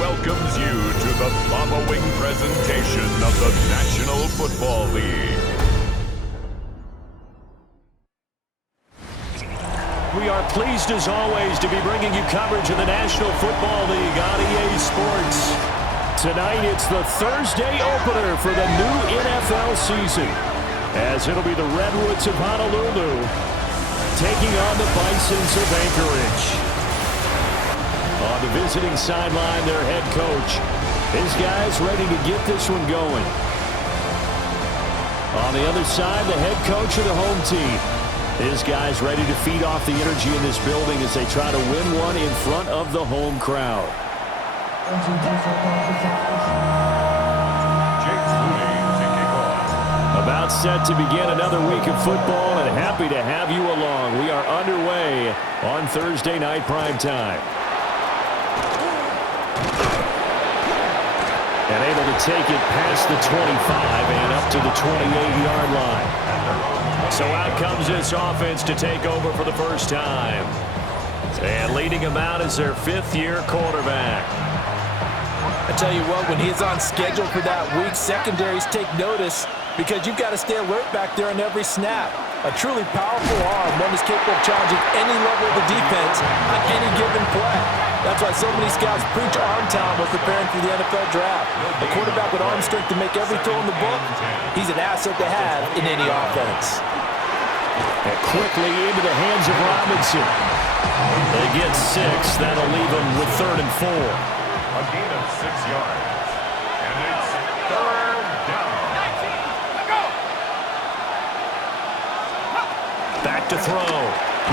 Welcomes you to the following presentation of the National Football League. We are pleased as always to be bringing you coverage of the National Football League on EA Sports. Tonight it's the Thursday opener for the new NFL season, as it'll be the Redwoods of Honolulu taking on the Bisons of Anchorage. On the visiting sideline, their head coach. His guys ready to get this one going. On the other side, the head coach of the home team. His guys ready to feed off the energy in this building as they try to win one in front of the home crowd. About set to begin another week of football, and happy to have you along. We are underway on Thursday night primetime. And able to take it past the 25 and up to the 28-yard line. So out comes this offense to take over for the first time. And leading them out is their fifth-year quarterback. I tell you what, when he's on schedule for that week, secondaries take notice because you've got to stay alert back there on every snap. A truly powerful arm, one is capable of challenging any level of the defense on any given play. That's why so many scouts preach arm talent when preparing for the NFL draft. A quarterback with arm strength to make every throw in the book, he's an asset to have in any offense. And quickly into the hands of Robinson. They get 6. That'll leave them with 3rd and 4. A gain of 6 yards. And it's 3rd down. Back to throw.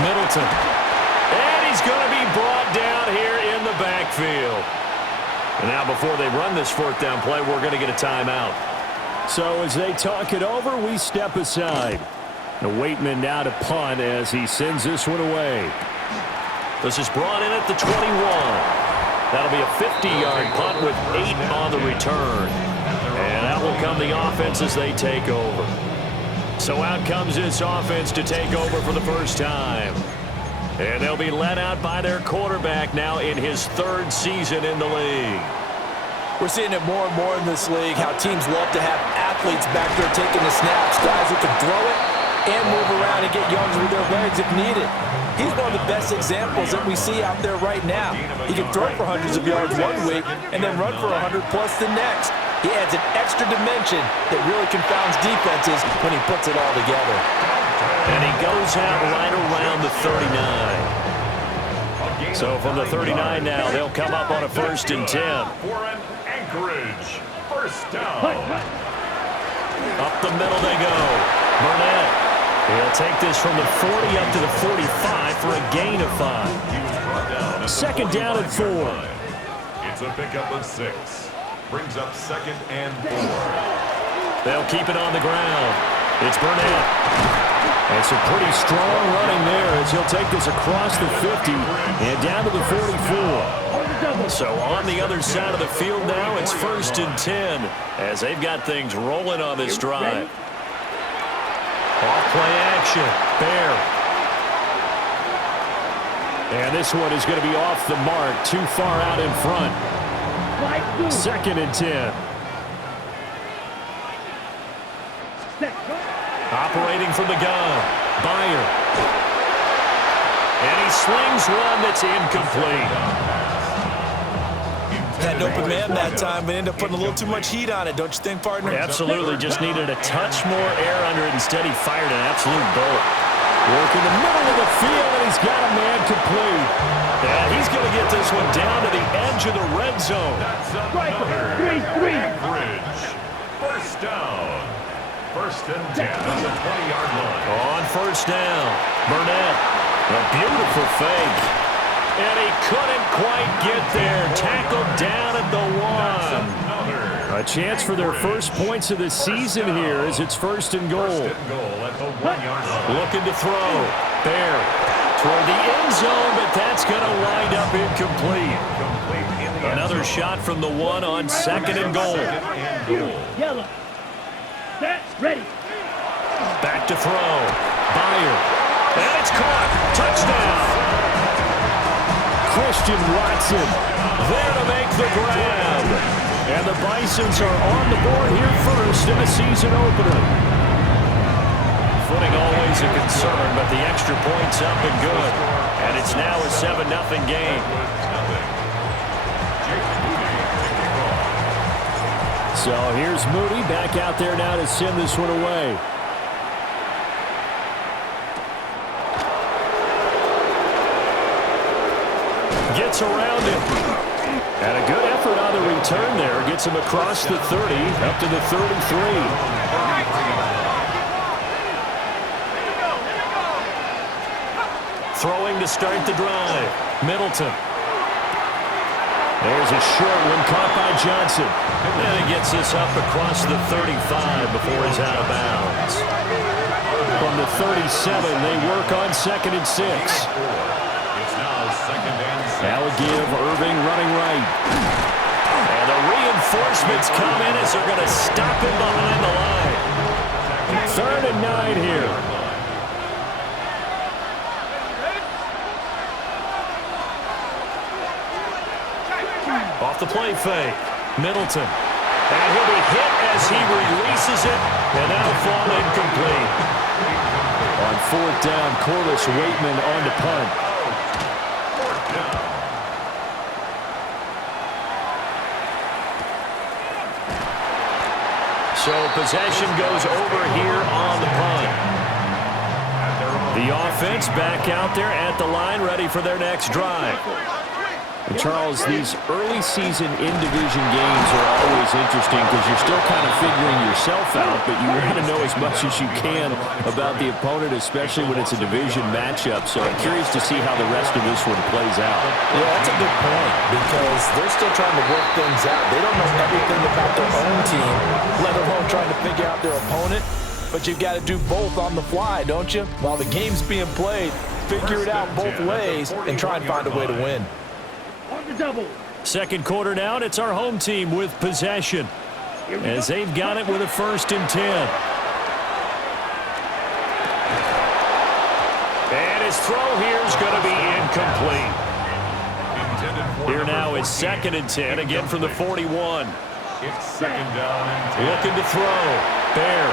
Middleton. And he's going to be brought down here in the backfield. And now before they run this 4th down play, we're going to get a timeout. So as they talk it over, we step aside. The Waitman now to punt as he sends this one away. This is brought in at the 21. That'll be a 50-yard punt with 8 on the return. And that will come the offense as they take over. So out comes this offense to take over for the first time. And they'll be led out by their quarterback now in his 3rd season in the league. We're seeing it more and more in this league, how teams love to have athletes back there taking the snaps, guys who can throw it and move around and get yards with their legs if needed. He's one of the best examples that we see out there right now. He can throw for hundreds of yards one week and then run for 100+ the next. He adds an extra dimension that really confounds defenses when he puts it all together. And he goes out right around the 39. So from the 39 now, they'll come up on a 1st and 10. For an Anchorage 1st down. Up the middle they go. Burnett. He'll take this from the 40 up to the 45 for a gain of 5. 2nd down and 4. It's a pickup of 6. Brings up 2nd and 4. They'll keep it on the ground. It's Burnett. And some pretty strong running there as he'll take this across the 50 and down to the 44. So on the other side of the field now, it's 1st and 10 as they've got things rolling on this drive. Off-play action. Bear. And this one is going to be off the mark, too far out in front. 2nd and 10. Operating from the gun. Byer. And he slings one that's incomplete. Had an open man that time, but ended up putting a little too much heat on it, don't you think, partner? Absolutely. Just needed a touch more air under it. Instead, he fired an absolute bullet. Working the middle of the field, and he's got a man complete. And he's going to get this one down to the edge of the red zone. That's another Anchorage 1st down. 1st and 10 on the 20-yard line. On 1st down, Burnett. A beautiful fake. And he couldn't quite get there. Tackled down at the 1. A chance for their first points of the season here as it's 1st and goal. First and goal at the 1-yard line. Looking to throw. Bear toward the end zone, but that's going to wind up incomplete. Another shot from the 1 on 2nd and goal. Yellow. Set. Ready. Back to throw. Byer. And it's caught. Touchdown. Christian Watson there to make the grab. And the Bisons are on the board here first in the season opener. Footing always a concern, but the extra point's up and good. And it's now a 7-0 game. So here's Moody back out there now to send this one away. Gets around him. And a good effort on the return there. Gets him across the 30, up to the 33. Throwing to start the drive. Middleton. There's a short one caught by Johnson. And he gets this up across the 35 before he's out of bounds. From the 37, they work on 2nd and 6. Now a give, Irving running right. And the reinforcements come in as they're going to stop him behind the line. 3rd and 9 here. Off the play fake. Middleton. And he'll be hit as he releases it. And that'll fall incomplete. On 4th down, Corliss Waitman on the punt. So possession goes over here on the punt. The offense back out there at the line, ready for their next drive. And Charles, these early season in-division games are always interesting because you're still kind of figuring yourself out, but you want to know as much as you can about the opponent, especially when it's a division matchup. So I'm curious to see how the rest of this one plays out. Yeah, that's a good point because they're still trying to work things out. They don't know everything about their own team, let alone trying to figure out their opponent. But you've got to do both on the fly, don't you? While the game's being played, figure it out both ways and try and find a way to win. Second quarter down, it's our home team with possession as they've got it with a 1st and 10. And his throw here is going to be incomplete. Here now is 2nd and 10, again from the 41. It's 2nd down and 10. Looking to throw. Bear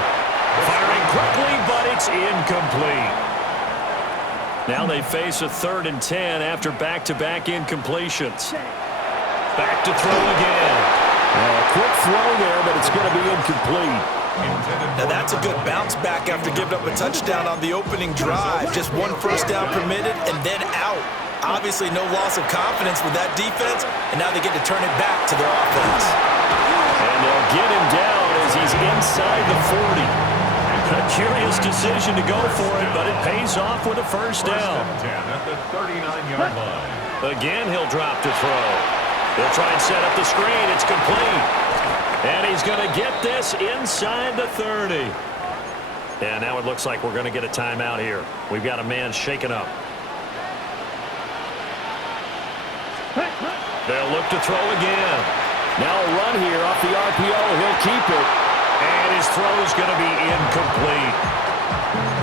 firing quickly, but it's incomplete. Now they face a 3rd and 10 after back-to-back incompletions. Back to throw again. A quick throw there, but it's going to be incomplete. Now that's a good bounce back after giving up a touchdown on the opening drive. Just 1 first down permitted and then out. Obviously no loss of confidence with that defense, and now they get to turn it back to their offense. And they'll get him down as he's inside the 40. A curious decision to go for it, but it pays off with a 1st down. 10 at the 39-yard line. Again, he'll drop to throw. They'll try and set up the screen. It's complete. And he's going to get this inside the 30. Yeah, now it looks like we're going to get a timeout here. We've got a man shaken up. They'll look to throw again. Now a run here off the RPO. He'll keep it. And his throw is going to be incomplete.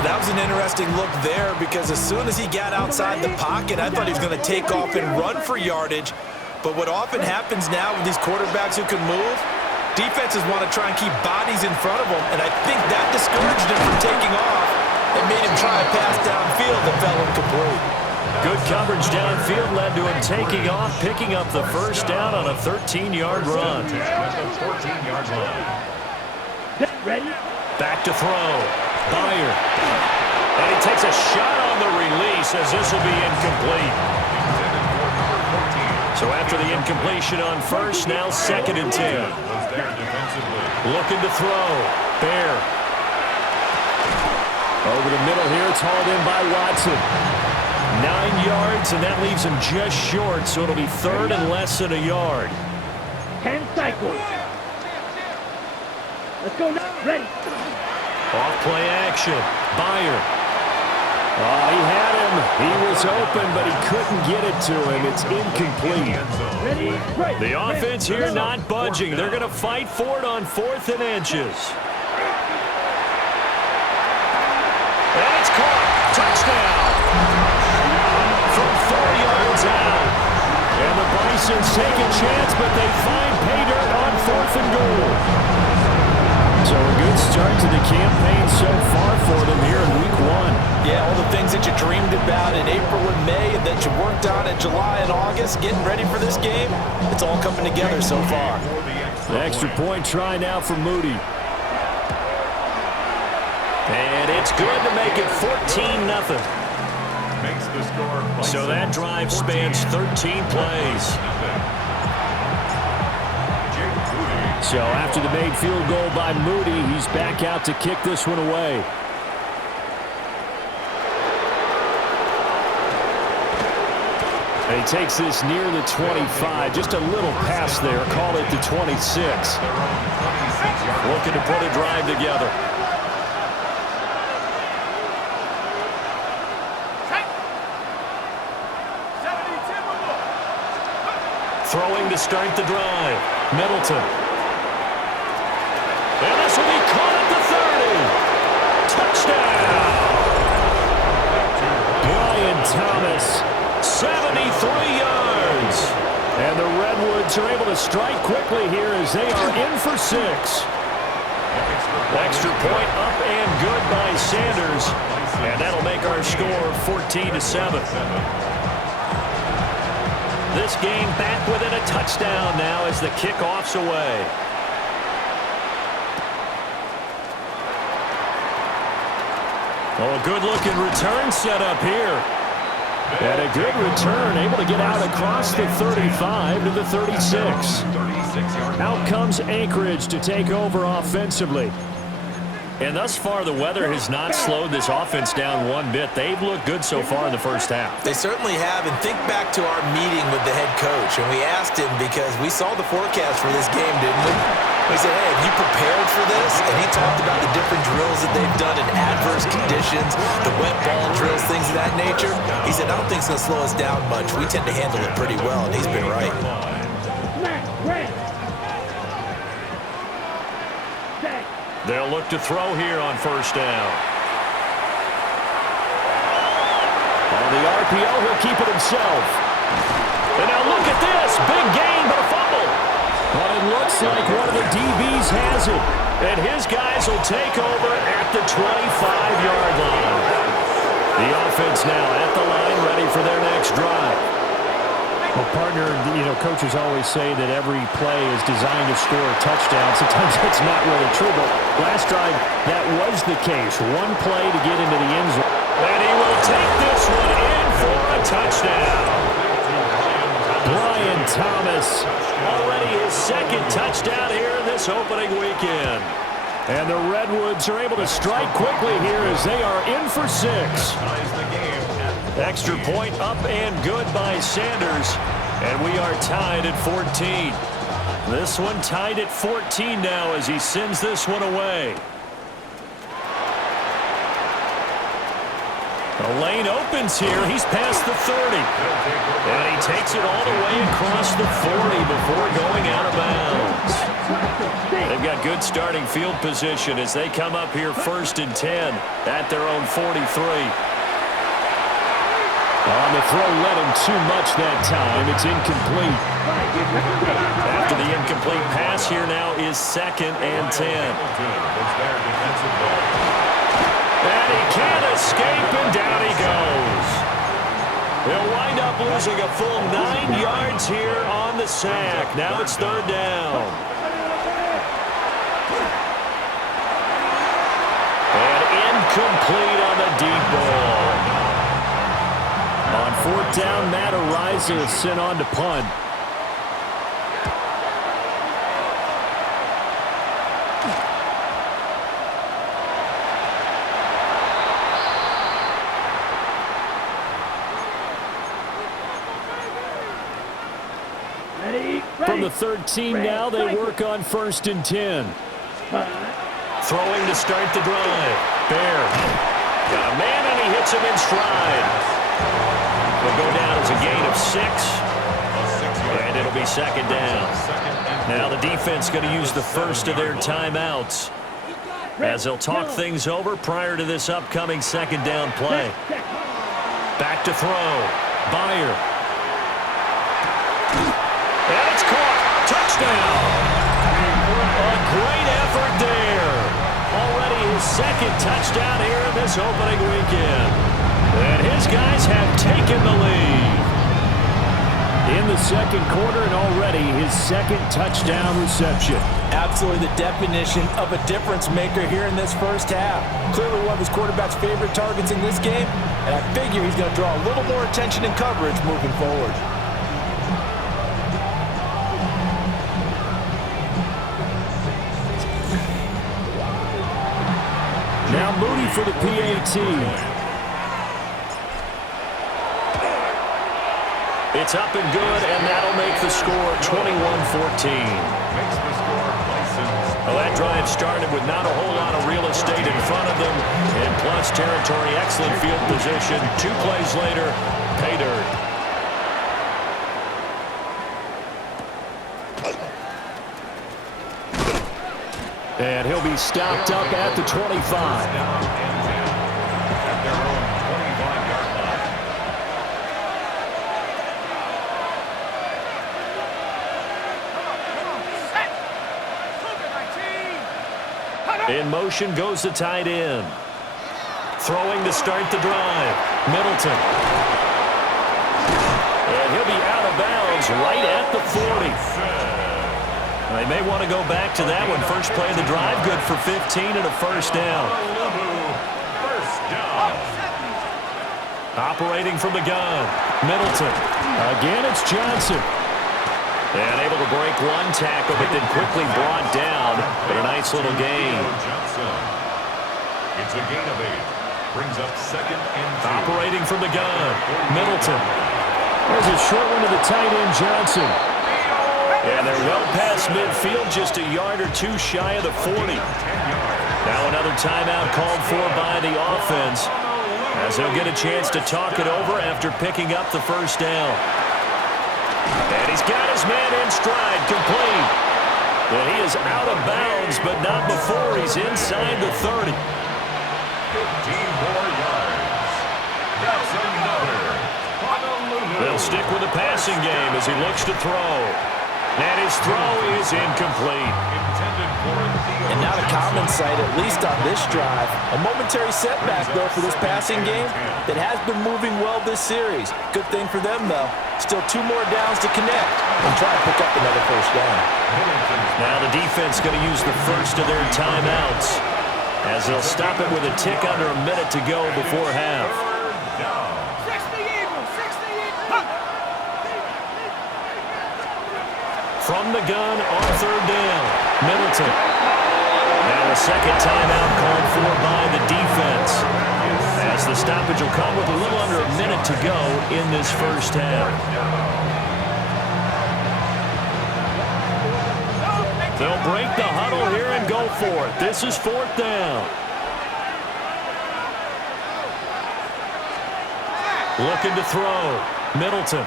That was an interesting look there because as soon as he got outside the pocket, I thought he was going to take off and run for yardage. But what often happens now with these quarterbacks who can move, defenses want to try and keep bodies in front of them, and I think that discouraged him from taking off and made him try a pass downfield that fell incomplete. Good coverage downfield led to him taking off, picking up the 1st down on a 13-yard run. Ready? Back to throw. Byer. And he takes a shot on the release as this will be incomplete. So after the incompletion on 1st, now 2nd and 10. Looking to throw. Bear. Over the middle here, it's hauled in by Watson. 9 yards, and that leaves him just short, so it'll be 3rd and less than a yard. 10 cycles. Let's go now. Ready. Off-play action. Byer. Oh, he had him. He was open, but he couldn't get it to him. It's incomplete. Ready. Right. The offense here not budging. They're going to fight for it on 4th and inches. And it's caught. Touchdown. From 4 yards out. And the Bisons take a chance, but they find pay dirt on 4th and goal. So a good start to the campaign so far for them here in week 1. Yeah, all the things that you dreamed about in April and May and that you worked on in July and August, getting ready for this game, it's all coming together so far. The extra point try now for Moody. And it's good to make it 14-0. So that drive spans 13 plays. So after the made field goal by Moody, he's back out to kick this one away. And he takes this near the 25. Just a little pass there. Call it the 26. Looking to put a drive together. Throwing to start the drive. Middleton. And this will be caught at the 30. Touchdown! Brian Thomas, 73 yards. And the Redwoods are able to strike quickly here as they are in for 6. Extra point up and good by Sanders. And that'll make our score 14-7. This game back within a touchdown now as the kickoff's away. Oh, a good-looking return set up here. And a good return, able to get out across the 35 to the 36. Out comes Anchorage to take over offensively. And thus far, the weather has not slowed this offense down one bit. They've looked good so far in the first half. They certainly have, and think back to our meeting with the head coach, and we asked him because we saw the forecast for this game, didn't we? We said, hey, have you prepared for this? And he talked about the different drills that they've done in adverse conditions, the wet ball drills, things of that nature. He said, I don't think it's going to slow us down much. We tend to handle it pretty well, and he's been right. They'll look to throw here on first down. On the RPO, he'll keep it himself. And now look at this. Big gain, but a fumble. But it looks like one of the DBs has it. And his guys will take over at the 25-yard line. The offense now at the line, ready for their next drive. Well, partner, coaches always say that every play is designed to score a touchdown. Sometimes that's not really true, but last drive, that was the case. One play to get into the end zone. And he will take this one in for a touchdown. Brian Thomas, already his second touchdown here in this opening weekend. And the Redwoods are able to strike quickly here as they are in for 6. Extra point up and good by Sanders. And we are tied at 14. This one tied at 14 now as he sends this one away. The lane opens here. He's past the 30. And he takes it all the way across the 40 before going out of bounds. They've got good starting field position as they come up here 1st and 10 at their own 43. On the throw, led him too much that time. It's incomplete. After the incomplete pass, here now is 2nd and 10. And he can't escape, and down he goes. He'll wind up losing a full 9 yards here on the sack. Now it's 3rd down. And incomplete on the deep ball. On 4th down, Matt Ariza is sent on to punt. From the 13 now, they work on 1st and 10. Throwing to start the drive. Bear. Got a man, and he hits him in stride. Will go down as a gain of 6. And it'll be second down. Now the defense going to use the first of their timeouts as they'll talk things over prior to this upcoming second down play. Back to throw. Byer. And it's caught. Touchdown. A great effort there. Already his second touchdown here in this opening weekend. And his guys have taken the lead. In the second quarter, and already his second touchdown reception. Absolutely the definition of a difference maker here in this first half. Clearly one of his quarterback's favorite targets in this game, and I figure he's going to draw a little more attention and coverage moving forward. Now Moody for the PAT. It's up and good, and that'll make the score 21-14. Well, that drive started with not a whole lot of real estate in front of them, and plus territory, excellent field position. 2 plays later, pay dirt. And he'll be stopped up at the 25. In motion goes the tight end. Throwing to start the drive. Middleton. And he'll be out of bounds right at the 40. They may want to go back to that one. First play of the drive, good for 15 and a first down. Operating from the gun. Middleton. Again, it's Johnson. And able to break one tackle, but then quickly brought down. But a nice little gain. It's a gain of 8. Brings up second and 2. Operating from the gun. Middleton. There's a short one to the tight end, Johnson. And they're well past midfield, just a yard or 2 shy of the 40. Now another timeout called for by the offense, as they'll get a chance to talk it over after picking up the first down. And he's got his man in stride, complete. And he is out of bounds, but not before he's inside the 30. 15 more yards. That's another. They'll stick with the passing game as he looks to throw. And his throw is incomplete. And not a common sight, at least on this drive. A momentary setback, though, for this passing game that has been moving well this series. Good thing for them, though. Still 2 more downs to connect and try to pick up another first down. Now the defense going to use the first of their timeouts, as they'll stop it with a tick under a minute to go before half. From the gun on third down, Middleton. Now a second timeout called for by the defense, as the stoppage will come with a little under a minute to go in this first half. They'll break the huddle here and go for it. This is fourth down. Looking to throw. Middleton.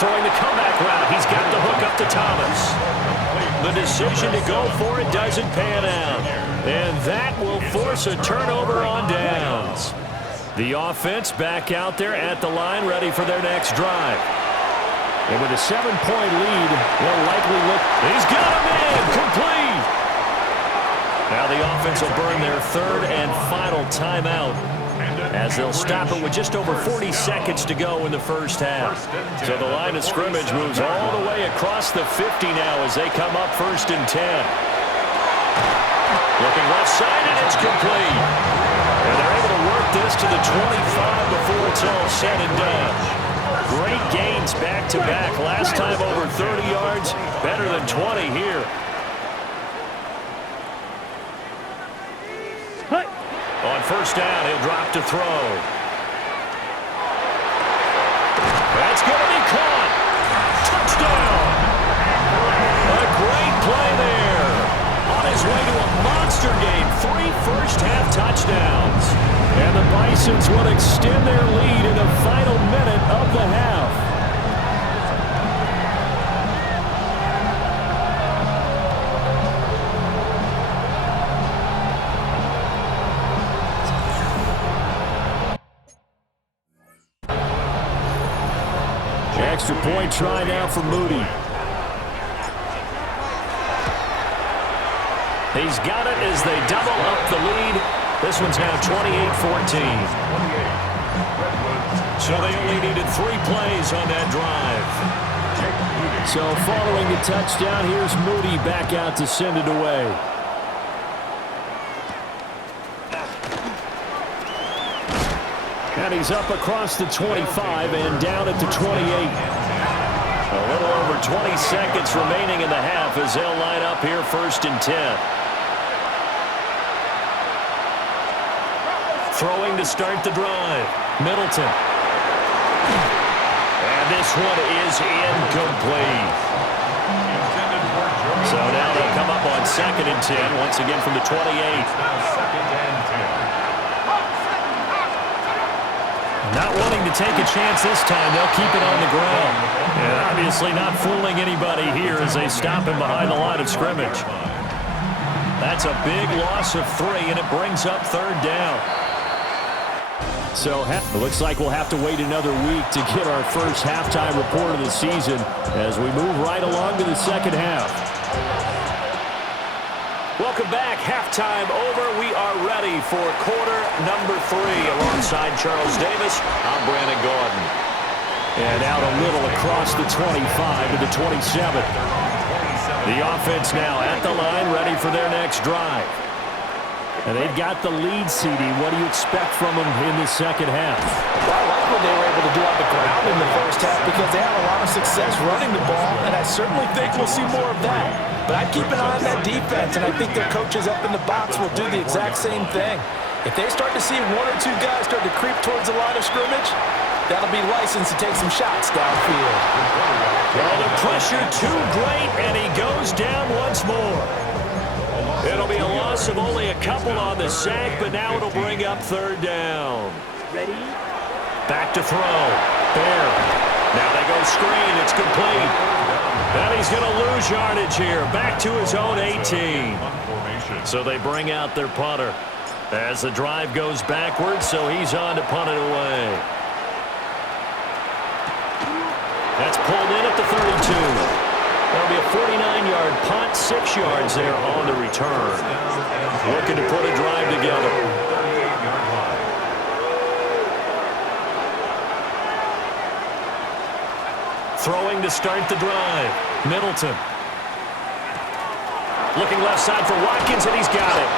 Throwing the comeback route. He's got the hook up to Thomas. The decision to go for it doesn't pan out. And that will force a turnover on downs. The offense back out there at the line, ready for their next drive. And with a 7-point lead, they'll likely look. He's got him in. Complete. Now the offense will burn their third and final timeout, as they'll stop it with just over 40 seconds to go in the first half. So the line of scrimmage moves all the way across the 50 now as they come up first and 10. Looking left side, and it's complete. And they're able to work this to the 25 before it's all said and done. Great gains back-to-back. Last time over 30 yards, better than 20 here. On first down, he'll drop to throw. That's going to be caught. Touchdown. A great play there. Bisons will extend their lead in the final minute of the half. Extra point try now for Moody. He's got it as they double up the lead. This one's now 28-14. So they only needed 3 plays on that drive. So following the touchdown, here's Moody back out to send it away. And he's up across the 25 and down at the 28. A little over 20 seconds remaining in the half as they'll line up here 1st and 10. Throwing to start the drive. Middleton. And this one is incomplete. So now they'll come up on 2nd and 10 once again from the 28. Not wanting to take a chance this time, they'll keep it on the ground. And obviously not fooling anybody here as they stop him behind the line of scrimmage. That's a big loss of 3, and it brings up 3rd down. So it looks like we'll have to wait another week to get our first halftime report of the season as we move right along to the second half. Welcome back. Halftime over. We are ready for quarter number 3. Alongside Charles Davis, I'm Brandon Gordon. And out a little across the 25 to the 27. The offense now at the line, ready for their next drive. And they've got the lead, CD. What do you expect from them in the second half? Well, I like what they were able to do on the ground in the first half because they had a lot of success running the ball, and I certainly think we'll see more of that. But I'd keep an eye on that defense, and I think their coaches up in the box will do the exact same thing. If they start to see 1 or 2 guys start to creep towards the line of scrimmage, that'll be licensed to take some shots downfield. Well, the pressure too great, and he goes down once more. It'll be a loss of only a couple on the sack, but now it'll bring up 3rd down. Ready? Back to throw. There. Now they go screen. It's complete. And he's going to lose yardage here. Back to his own 18. So they bring out their punter as the drive goes backwards, so he's on to punt it away. That's pulled in at the 32. That'll be a 49-yard punt, 6 yards there on the return. Looking to put a drive together. Throwing to start the drive. Middleton. Looking left side for Watkins, and he's got it.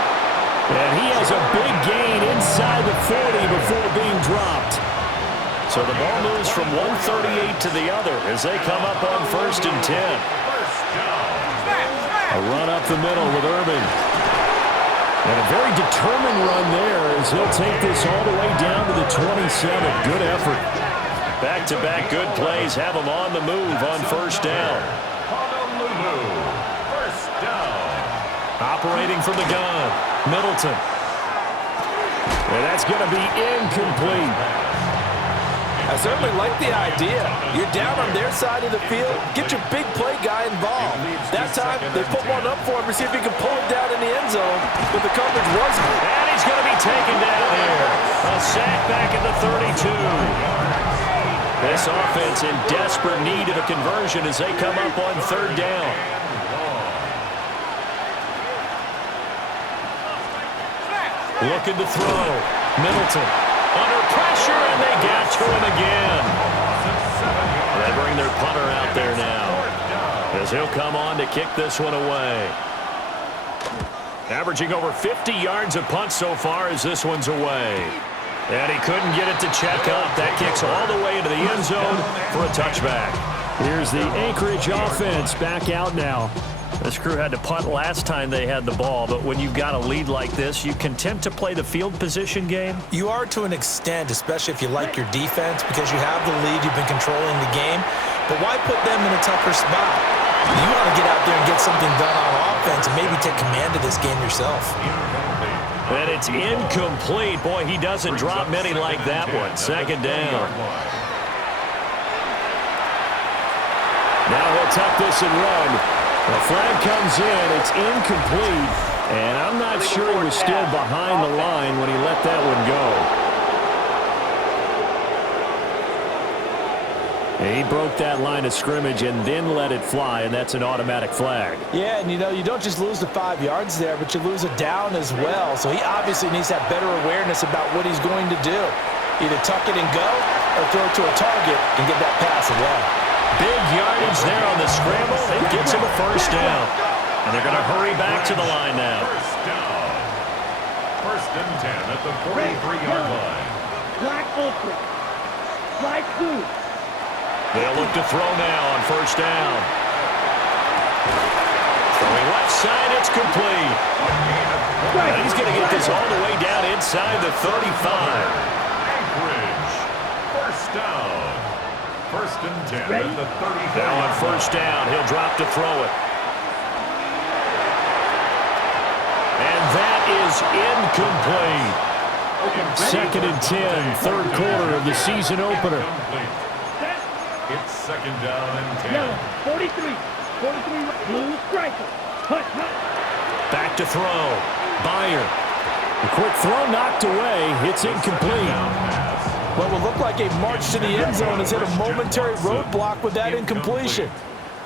And he has a big gain inside the 40 before being dropped. So the ball moves from 138 to the other as they come up on 1st and 10. A run up the middle with Irving. And a very determined run there as he'll take this all the way down to the 27. Good effort. Back-to-back good plays have him on the move on 1st down. Operating from the gun. Middleton. And that's going to be incomplete. I certainly like the idea. You're down on their side of the field. Get your big play guy involved. That time, they put one up for him to see if he can pull it down in the end zone, but the coverage wasn't. And he's going to be taken down here. A sack back at the 32. This offense in desperate need of a conversion as they come up on 3rd down. Looking to throw. Middleton. Under pressure, and they get to him again. They bring their punter out there now as he'll come on to kick this one away. Averaging over 50 yards of punt so far as this one's away. And he couldn't get it to check up. That kicks all the way into the end zone for a touchback. Here's the Anchorage offense back out now. This crew had to punt last time they had the ball, but when you've got a lead like this, you content to play the field position game? You are to an extent, especially if you like your defense, because you have the lead, you've been controlling the game. But why put them in a tougher spot? You want to get out there and get something done on offense and maybe take command of this game yourself. And it's incomplete. Boy, he doesn't drop many like that one. Second down. Now he'll tuck this and run. The flag comes in. It's incomplete. And I'm not sure he was still behind the line when he let that one go. He broke that line of scrimmage and then let it fly, and that's an automatic flag. Yeah, and you don't just lose the 5 yards there, but you lose a down as well. So he obviously needs to have better awareness about what he's going to do. Either tuck it and go or throw it to a target and get that pass away. Big yardage there on the scramble. It gets him a first down. And they're going to hurry back to the line now. First down. First and 10 at the 43-yard line. Black ultra. Slide through. They'll look to throw now on first down. Throwing left side, it's complete. And he's going to get this all the way down inside the 35. Anchorage. First down. First and 10 at the 34. Now on first down, he'll drop to throw it. And that is incomplete. Second and 10, third quarter of the season opener. It's second down and 10. Yellow, 43. 43, blue striker. Hut, hut. Back to throw. Byer. A quick throw knocked away. It's incomplete. What will look like a march to the end zone has hit a momentary roadblock with that incompletion.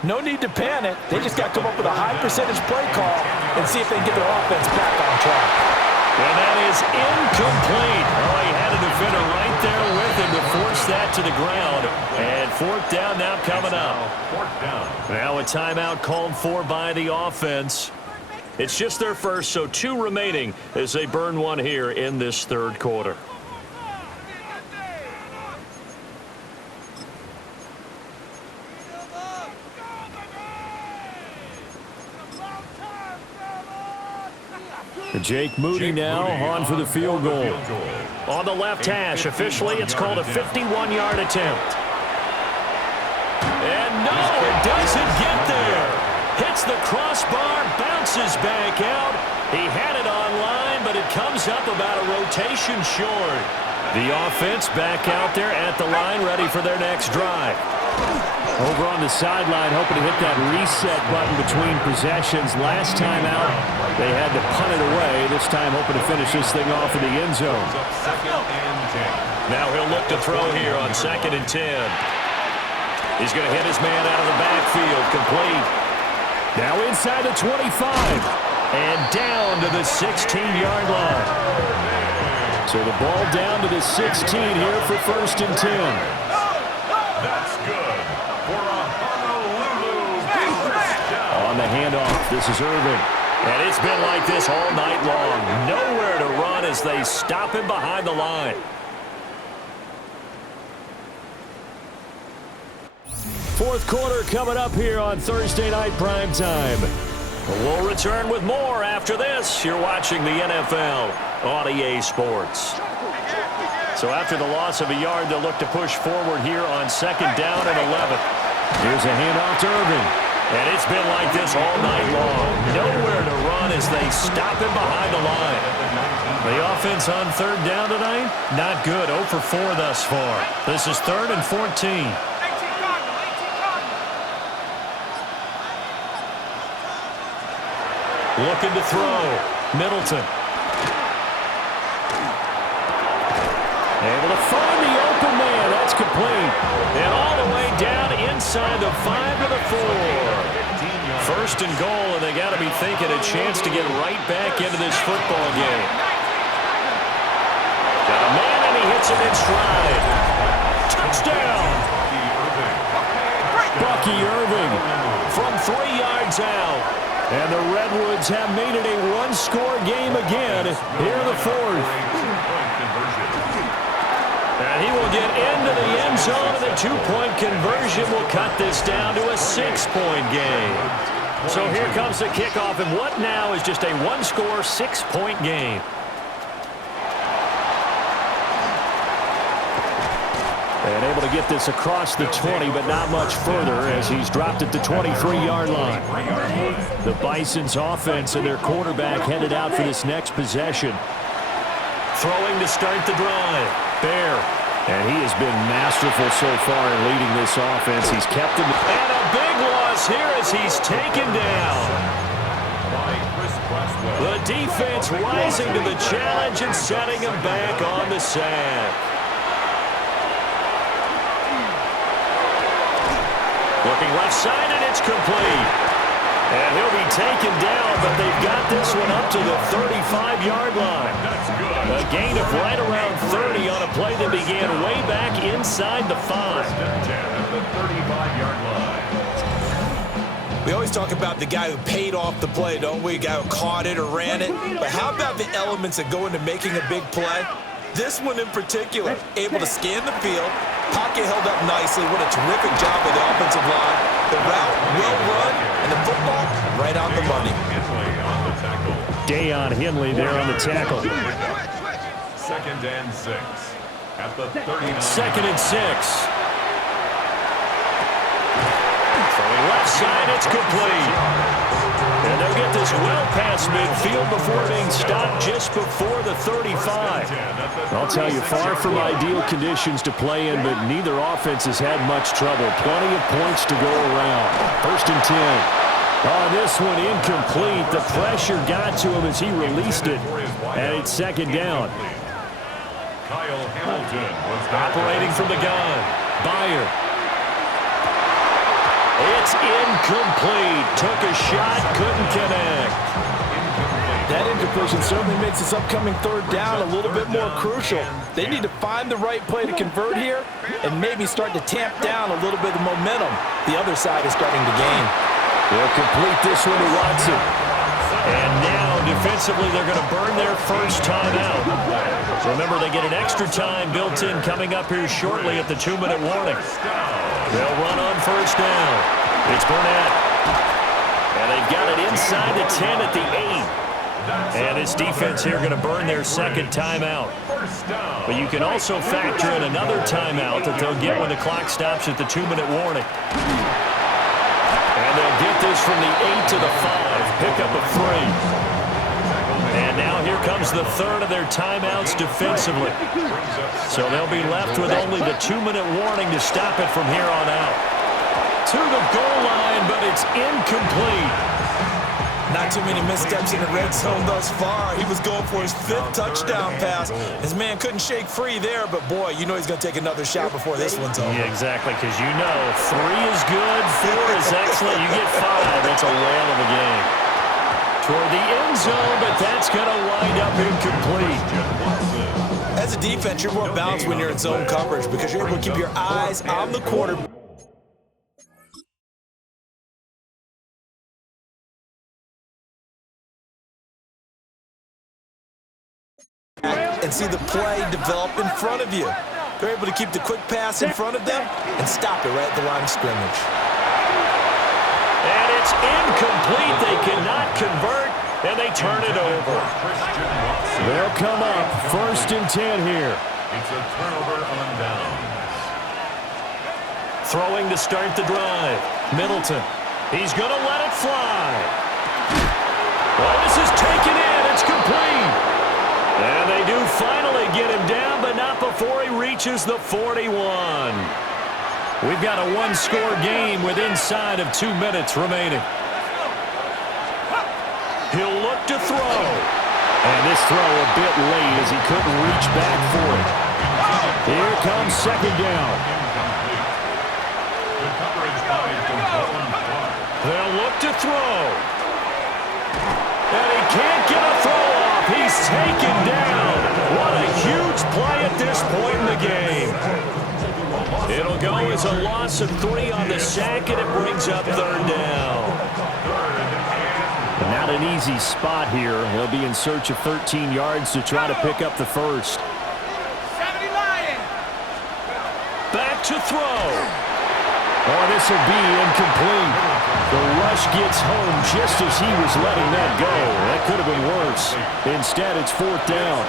No need to panic. They just got to come up with a high percentage play call and see if they can get their offense back on track. And that is incomplete. Oh, he had a defender right there with him to force that to the ground. And fourth down now coming up. Fourth down. Now a timeout called for by the offense. It's just their first, so 2 remaining as they burn one here in this third quarter. Jake Moody now on for the field goal. On the left hash, officially it's called a 51-yard attempt. And no, it doesn't get there. Hits the crossbar, bounces back out. He had it on line, but it comes up about a rotation short. The offense back out there at the line, ready for their next drive. Over on the sideline, hoping to hit that reset button between possessions. Last time out, they had to punt it away. This time, hoping to finish this thing off in the end zone. Now he'll look to throw here on second and 10. He's going to hit his man out of the backfield, complete. Now inside the 25, and down to the 16-yard line. So the ball down to the 16 here for first and 10. That's good for a Honolulu first down. On the handoff, this is Irving. And it's been like this all night long. Nowhere to run as they stop him behind the line. Fourth quarter coming up here on Thursday Night Primetime. We'll return with more after this. You're watching the NFL on EA Sports. So after the loss of a yard, they'll look to push forward here on second down and 11. Here's a handoff to Irving. And it's been like this all night long. Nowhere to run as they stop him behind the line. The offense on third down tonight, not good. 0 for 4 thus far. This is third and 14. Looking to throw. Middleton. Able to find the open man. That's complete. And all the way down inside the 5 to the 4. First and goal, and they got to be thinking a chance to get right back into this football game. Got a man, and he hits it in stride. Touchdown. Bucky Irving from 3 yards out. And the Redwoods have made it a one-score game again here in the fourth. And he will get into the end zone, and the 2-point conversion will cut this down to a 6-point game. So here comes the kickoff, and what now is just a one-score, 6-point game. And able to get this across the 20, but not much further as he's dropped at the 23-yard line. The Bison's offense and their quarterback headed out for this next possession. Throwing to start the drive. Bear. And he has been masterful so far in leading this offense. He's kept them. And a big loss here as he's taken down. The defense rising to the challenge and setting him back on the sack. Looking left side, and it's complete. And he'll be taken down, but they've got this one up to the 35-yard line. A gain of right around 30 on a play that began way back inside the 5. We always talk about the guy who paid off the play, don't we? The guy who caught it or ran it. But how about the elements that go into making a big play? This one in particular, able to scan the field, pocket held up nicely. What a terrific job by the offensive line. The route well run, and the football right on the money. Deion Henley there on the tackle. 2nd and 6 at the 39. 2nd and 6. Throwing left side, it's complete. And they'll get this well past midfield before being stopped just before the 35. I'll tell you, far from ideal conditions to play in, but neither offense has had much trouble. Plenty of points to go around. 1st and 10. Oh, this one incomplete. The pressure got to him as he released it. And it's 2nd down. Kyle Hamilton was operating from the gun. Byer. It's incomplete. Took a shot, couldn't connect. That incompletion certainly makes this upcoming 3rd down a little bit more crucial. They need to find the right play to convert here and maybe start to tamp down a little bit of momentum. The other side is starting to gain. They'll complete this one to Watson. And now, defensively, they're going to burn their first timeout. Remember, they get an extra time built in coming up here shortly at the 2-minute warning. They'll run on 1st down. It's Burnett. And they've got it inside the 10 at the 8. And this defense here going to burn their 2nd timeout. But you can also factor in another timeout that they'll get when the clock stops at the 2-minute warning. And they'll get this from the 8 to the 5. Pick up a 3. And now here comes the 3rd of their timeouts defensively. So they'll be left with only the 2-minute warning to stop it from here on out. To the goal line, but it's incomplete. Not too many missteps in the red zone thus far. He was going for his 5th touchdown pass. His man couldn't shake free there, but boy, you know he's going to take another shot before this one's over. Yeah, exactly, because you know 3 is good, 4 is excellent. You get 5, that's a whale of a game. Toward the end zone, but that's going to wind up incomplete. As a defense, you're more balanced when you're in zone coverage because you're able to keep your eyes on the quarterback. And see the play develop in front of you. They're able to keep the quick pass in front of them and stop it right at the line of scrimmage. And it's incomplete. They cannot convert, and they turn it over. They'll come up 1st and 10 here. It's a turnover on downs. Throwing to start the drive. Middleton. He's going to let it fly. Well, this is taken in. It's complete. And they do finally get him down, but not before he reaches the 41. We've got a 1-score game with inside of 2 minutes remaining. He'll look to throw. And this throw a bit late as he couldn't reach back for it. Here comes 2nd down. They'll look to throw. And he can't get a throw off. He's taken down. What a huge play at this point in the game. It'll go as a loss of 3 on the sack, and it brings up 3rd down. Not an easy spot here. He'll be in search of 13 yards to try to pick up the first. Back to throw. Oh, this will be incomplete. The rush gets home just as he was letting that go. That could have been worse. Instead, it's 4th down.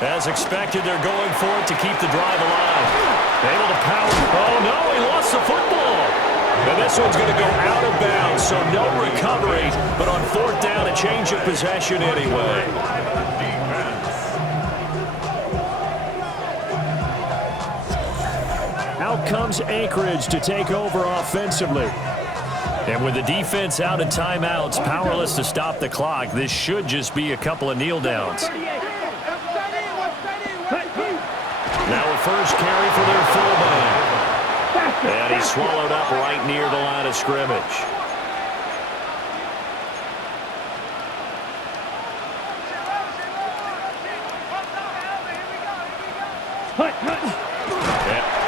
As expected, they're going for it to keep the drive alive. Able to power. Oh, no, he lost the football. And this one's going to go out of bounds, so no recovery. But on fourth down, a change of possession anyway. Out comes Anchorage to take over offensively. And with the defense out of timeouts, powerless to stop the clock, this should just be a couple of kneel downs. Now a first carry for their fullback. And he's swallowed up right near the line of scrimmage.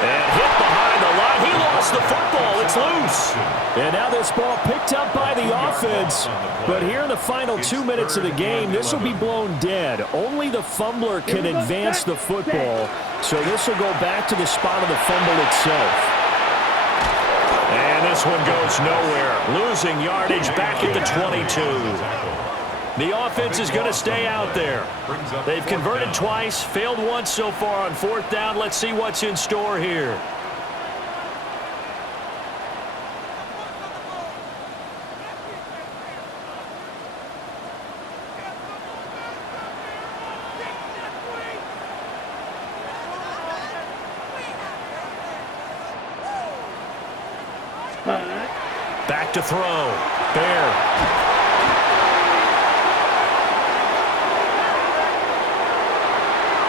And hit behind the line. He lost the football. It's loose. And now this ball picked up by the offense. But here in the final 2 minutes of the game, this will be blown dead. Only the fumbler can advance the football. So this will go back to the spot of the fumble itself. And this one goes nowhere. Losing yardage back at the 22. The offense is going to stay out there. They've converted twice, failed once so far on fourth down. Let's see what's in store here. Back to throw. Bear.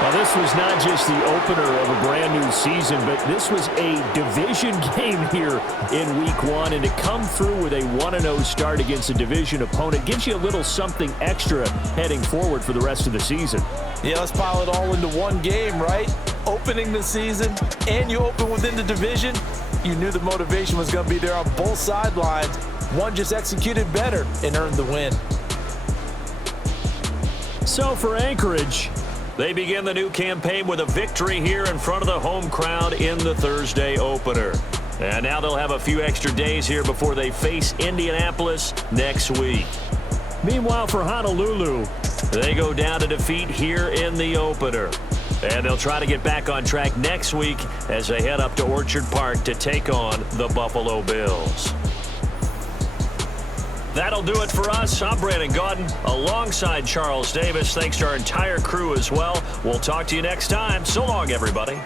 Now, this was not just the opener of a brand-new season, but this was a division game here in Week 1. And to come through with a 1-0 start against a division opponent gives you a little something extra heading forward for the rest of the season. Yeah, let's pile it all into one game, right? Opening the season, and you open within the division. You knew the motivation was going to be there on both sidelines. One just executed better and earned the win. So for Anchorage, they begin the new campaign with a victory here in front of the home crowd in the Thursday opener. And now they'll have a few extra days here before they face Indianapolis next week. Meanwhile, for Honolulu, they go down to defeat here in the opener. And they'll try to get back on track next week as they head up to Orchard Park to take on the Buffalo Bills. That'll do it for us. I'm Brandon Gaudin alongside Charles Davis. Thanks to our entire crew as well. We'll talk to you next time. So long, everybody.